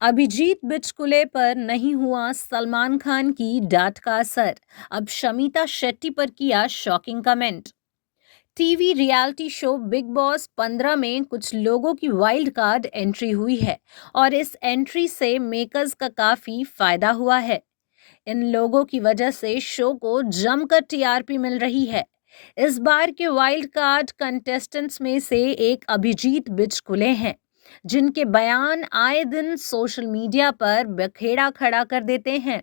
अभिजीत बिचकुले पर नहीं हुआ सलमान खान की डांट का असर। अब शमीता शेट्टी पर किया shocking comment. TV reality show big boss 15 में कुछ लोगों की वाइल्ड कार्ड एंट्री हुई है और इस एंट्री से मेकर्स का काफी फायदा हुआ है। इन लोगों की वजह से शो को जमकर टीआरपी मिल रही है। इस बार के वाइल्ड कार्ड कंटेस्टेंट्स में से एक अभिजीत बिचकुले हैं, जिनके बयान आए दिन सोशल मीडिया पर बखेड़ा खड़ा कर देते हैं।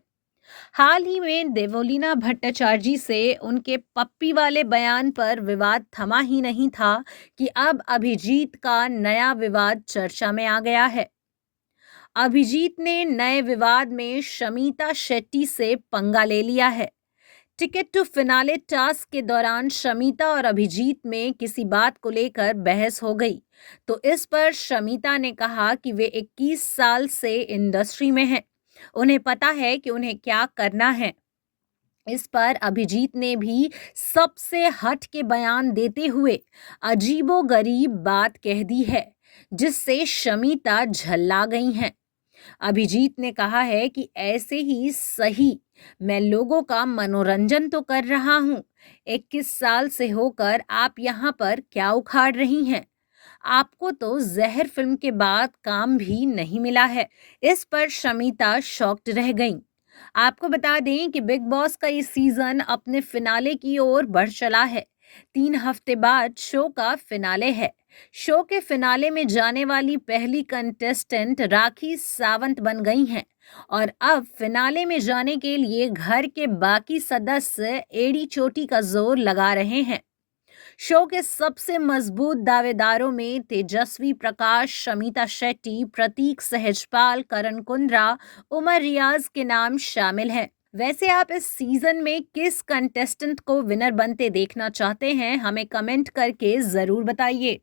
हाल ही में देवोलीना भट्टाचार्य से उनके पप्पी वाले बयान पर विवाद थमा ही नहीं था कि अब अभिजीत का नया विवाद चर्चा में आ गया है। अभिजीत ने नए विवाद में शमीता शेट्टी से पंगा ले लिया है। टिकट टू फिनाले टास्क के दौरान शमीता और अभिजीत में किसी बात को लेकर बहस हो गई, तो इस पर शमीता ने कहा कि वे 21 साल से इंडस्ट्री में हैं, उन्हें पता है कि उन्हें क्या करना है। इस पर अभिजीत ने भी सबसे हट के बयान देते हुए अजीबोगरीब बात कह दी है, जिससे शमीता झल्ला गई हैं। अभिजीत ने कहा है कि ऐसे ही सही, मैं लोगों का मनोरंजन तो कर रहा हूँ। 21 साल से होकर आप यहाँ पर क्या उखाड़ रही हैं? आपको तो जहर फिल्म के बाद काम भी नहीं मिला है। इस पर शमीता शॉक्ड रह गईं। आपको बता दें कि बिग बॉस का ये सीजन अपने फिनाले की ओर बढ़ चला है। 3 हफ्ते बाद शो का फिनाले है। शो के फिनाले में जाने वाली पहली कंटेस्टेंट राखी सावंत बन गई हैं और अब फिनाले में जाने के लिए घर के बाकी सदस्य एड़ी चोटी का जोर लगा रहे हैं। शो के सबसे मजबूत दावेदारों में तेजस्वी प्रकाश, शमीता शेट्टी, प्रतीक सहजपाल, करण कुंद्रा, उमर रियाज के नाम शामिल हैं। वैसे आप इस सीजन में किस कंटेस्टेंट को विनर बनते देखना चाहते हैं, हमें कमेंट करके जरूर बताइए।